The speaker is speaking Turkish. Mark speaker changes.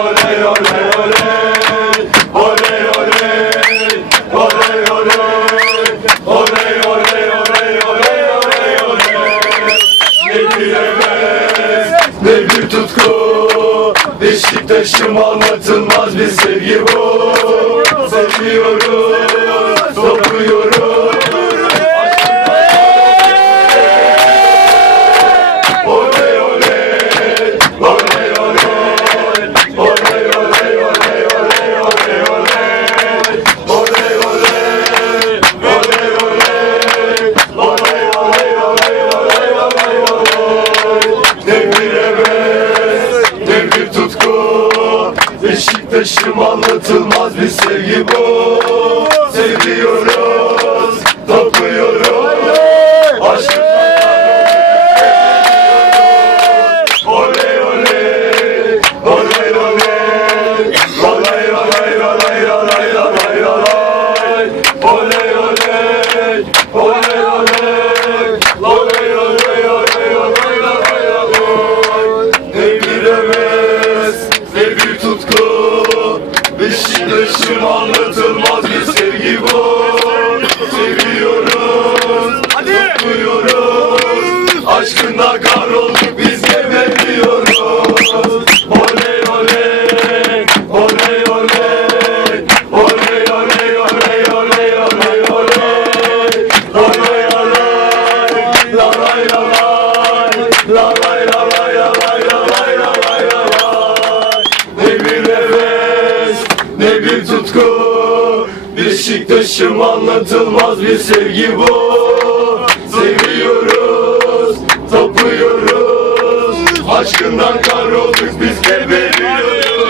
Speaker 1: oley oley oley oley oley oley oley oley oley oley oley oley oley ne bir ne bir tutku Beşiktaş'ım anlatılmaz bir sevgi Beşiktaş'ım anlatılmaz bir sevgi bu. Seviyoruz, tapıyoruz Aşkın oley, oley oley, Beşiktaş'ım anlatılmaz bir sevgi bu. Seviyoruz, tutuyoruz, aşkında kahrolduk biz geberiyoruz. Oley oley, oley oley, oley oley oley oley oley oley, oley oley, la lay la lay, la ne bir tutku, Beşiktaş'ım anlatılmaz bir sevgi bu. Seviyoruz, tapıyoruz, aşkından kahrolduk biz geberiyoruz.